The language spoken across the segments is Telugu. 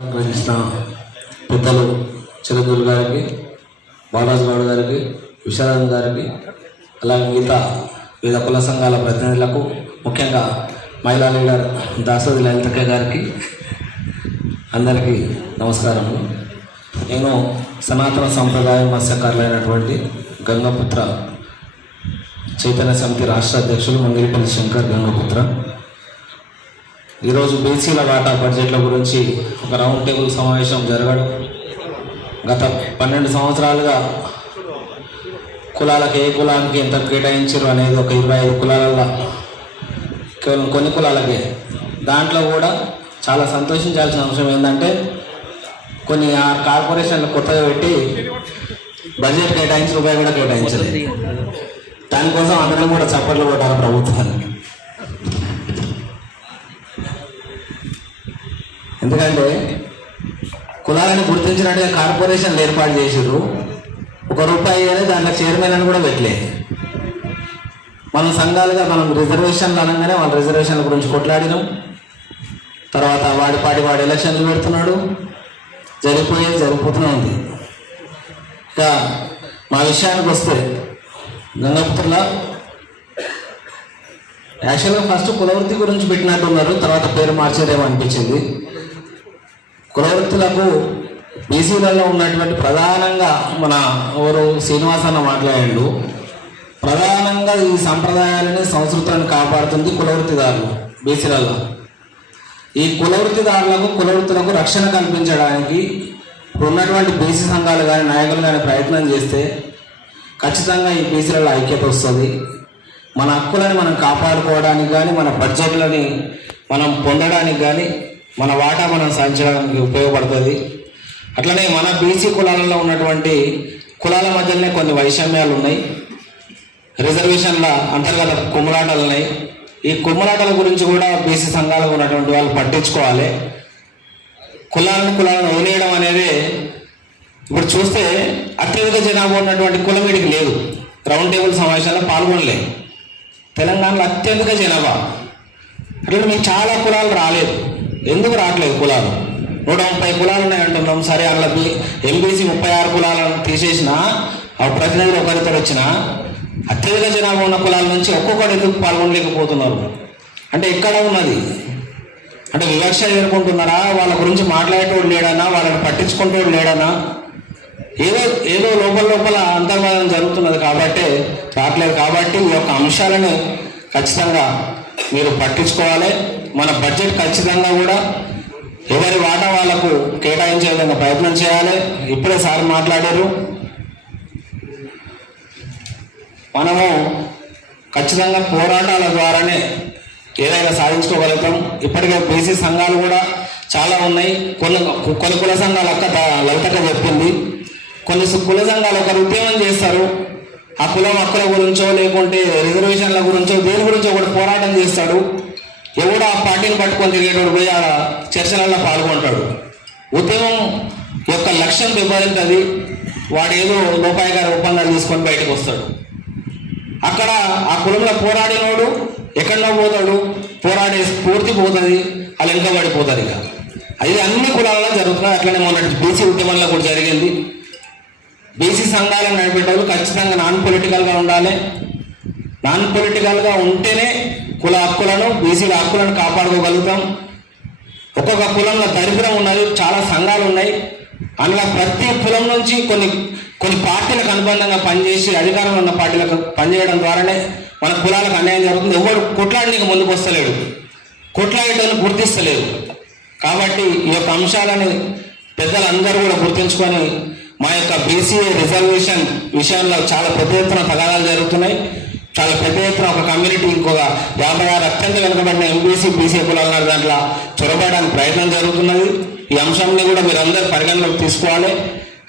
నిర్వహించిన పెద్దలు చిరంజీవి గారికి, బాలరాజు గౌడ్ గారికి, విశాలంద్ గారికి, అలాగే మిగతా వివిధ కుల సంఘాల ప్రతినిధులకు, ముఖ్యంగా మహిళా లీడర్ దాసోది లలితక్క గారికి అందరికీ నమస్కారము. నేను సనాతన సంప్రదాయ మత్స్యకారులైనటువంటి గంగపుత్ర చైతన్య సమితి రాష్ట్ర అధ్యక్షులు మంగిరిపల్లి శంకర్ గంగపుత్ర. ఈరోజు బీసీల వాటా బడ్జెట్ల గురించి ఒక రౌండ్ టేబుల్ సమావేశం జరగడం, గత 12 సంవత్సరాలుగా కులాలకు ఏ కులానికి ఎంత కేటాయించారు అనేది ఒక 25 కులాలలో కేవలం కొన్ని కులాలకే. దాంట్లో కూడా చాలా సంతోషించాల్సిన అంశం ఏంటంటే కొన్ని కార్పొరేషన్లు కొత్తగా పెట్టి బడ్జెట్ కేటాయించి రూపాయి కూడా కేటాయించలేదు. దానికోసం అందరం కూడా చప్పట్లు కొట్టాలి ప్రభుత్వానికి. ఎందుకంటే కులాలను గుర్తించినట్టుగా కార్పొరేషన్లు ఏర్పాటు చేసారు, ₹1 అనేది దాంట్లో చైర్మన్ అని కూడా పెట్టలే. మనం సంఘాలుగా మనం రిజర్వేషన్లు అనగానే వాళ్ళ రిజర్వేషన్ల గురించి కొట్లాడినాం. తర్వాత వాడి ఎలక్షన్లు పెడుతున్నాడు, జరిగిపోతూనే ఉంది. ఇక మా విషయానికి వస్తే గంగపుత్రుల యాక్చువల్గా ఫస్ట్ కులవృత్తి గురించి పెట్టినట్టు ఉన్నారు, తర్వాత పేరు మార్చారేమో అనిపించింది. కులవృత్తులకు బీసీలలో ఉన్నటువంటి ప్రధానంగా మన ఎవరు శ్రీనివాస్ అన్న మాట్లాడాడు, ప్రధానంగా ఈ సంప్రదాయాలని సంస్కృతాన్ని కాపాడుతుంది కులవృత్తిదారులు బీసీలలో. ఈ కులవృత్తులకు రక్షణ కల్పించడానికి ఉన్నటువంటి బీసీ సంఘాలు కానీ నాయకులు కానీ ప్రయత్నం చేస్తే ఖచ్చితంగా ఈ బీసీలలో ఐక్యత వస్తుంది. మన హక్కులని మనం కాపాడుకోవడానికి కానీ, మన బడ్జెట్లని మనం పొందడానికి కానీ, మన వాటా మనం సాధించడానికి ఉపయోగపడుతుంది. అట్లనే మన బీసీ కులాలలో ఉన్నటువంటి కులాల మధ్యలోనే కొన్ని వైషమ్యాలు ఉన్నాయి, రిజర్వేషన్ల అంతర్గత కుమ్మలాటలు ఉన్నాయి. ఈ కుమ్మలాటల గురించి కూడా బీసీ సంఘాలకు ఉన్నటువంటి వాళ్ళు పట్టించుకోవాలి. కులాలను వదిలేయడం అనేది ఇప్పుడు చూస్తే అత్యధిక జనాభా ఉన్నటువంటి కులం వీడికి లేదు. రౌండ్ టేబుల్ సమావేశాల్లో పాల్గొనలే. తెలంగాణలో అత్యధిక జనాభా, అట్లా మీకు చాలా కులాలు రాలేదు. ఎందుకు రావట్లేదు కులాలు? 130 కులాలు ఉన్నాయి అంటున్నాం. సరే, అందులో ఎంబీసీ 36 కులాలను తీసేసినా ఆ ప్రతినిధులు ఒకరిద్దరు వచ్చినా అత్యధిక జనాభా ఉన్న కులాల నుంచి ఒక్కొక్కరు ఎందుకు పాల్గొనలేకపోతున్నారు? అంటే ఎక్కడ ఉన్నది? అంటే వివక్ష ఎదుర్కొంటున్నారా? వాళ్ళ గురించి మాట్లాడేటోడు లేడనా? వాళ్ళని పట్టించుకుంటోడు లేడనా? ఏదో లోపల అంతర్వాదం జరుగుతున్నది కాబట్టి రావట్లేదు. కాబట్టి ఈ యొక్క అంశాలను ఖచ్చితంగా మీరు పట్టించుకోవాలి. మన బడ్జెట్ ఖచ్చితంగా కూడా ఎవరి వాటా వాళ్లకు కేటాయించే విధంగా ప్రయత్నం చేయాలి. ఇప్పుడే సార్ మాట్లాడారు, మనము ఖచ్చితంగా పోరాటాల ద్వారానే ఏదైనా సాధించుకోగలుగుతాం. ఇప్పటికే బీసీ సంఘాలు కూడా చాలా ఉన్నాయి. కొన్ని కుల సంఘాలు లలితక్క చెప్పింది, కొన్ని కుల సంఘాలు ఒకరు ఉద్యమం చేస్తారు, ఆ కులం హక్కుల గురించో లేకుంటే రిజర్వేషన్ల గురించో దేని గురించో ఒకటి పోరాటం చేస్తాడు. ఎవడో ఆ పార్టీని పట్టుకొని తిరిగేటోడు పోయి ఆ చర్చలలో పాల్గొంటాడు. ఉద్యమం యొక్క లక్ష్యం దెబ్బతింటుంది. వాడు ఏదో లోపాయకార ఒప్పందాలు తీసుకొని బయటకు వస్తాడు. అక్కడ ఆ కులంలో పోరాడినోడు ఎక్కడో పోతాడు, పోరాడే స్ఫూర్తి పోతుంది, వాళ్ళు వెనుకబడిపోతారు. ఇక అది అన్ని కులాలలో జరుగుతుంది. అట్లనే మొన్నటి బీసీ ఉద్యమంలో కూడా జరిగింది. బీసీ సంఘాలను నడిపేటోళ్ళు ఖచ్చితంగా నాన్ పొలిటికల్గా ఉండాలి. నాన్ పొలిటికల్గా ఉంటేనే కుల హక్కులను, బీసీల హక్కులను కాపాడుకోగలుగుతాం. ఒక్కొక్క కులంలో దరిద్రం ఉన్నది, చాలా సంఘాలు ఉన్నాయి. అందులో ప్రతి కులం నుంచి కొన్ని పార్టీలకు అనుబంధంగా పనిచేసి అధికారంలో ఉన్న పార్టీలకు పనిచేయడం ద్వారానే మన కులాలకు అన్యాయం జరుగుతుంది. ఎవరు కొట్లాడడానికి ముందుకు వస్తలేడు, కొట్లాడేటోళ్ళు గుర్తిస్తలేరు. కాబట్టి ఈ యొక్క అంశాలని పెద్దలందరూ కూడా గుర్తించుకొని మా యొక్క బీసీ రిజర్వేషన్ విషయంలో చాలా పెద్ద ఎత్తున తగాదాలు జరుగుతున్నాయి. చాలా పెద్ద ఎత్తున ఒక కమ్యూనిటీ ఇంకొక 56 అత్యంత వెనుకబడిన ఎంబీసీ బీసీ కులాలు దాంట్లో చొరబడడానికి ప్రయత్నం జరుగుతున్నది. ఈ అంశాన్ని కూడా మీరు అందరూ పరిగణలోకి తీసుకోవాలి.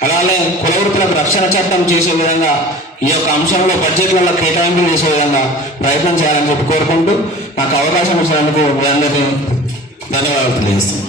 అలాగే కులవృత్తులకు రక్షణ చట్టం చేసే విధంగా ఈ యొక్క అంశంలో బడ్జెట్లలో కేటాయింపులు చేసే విధంగా ప్రయత్నం చేయాలని చెప్పి కోరుకుంటూ నాకు అవకాశం ఇచ్చినందుకు మీ అందరినీ ధన్యవాదాలు తెలియజేస్తున్నాను.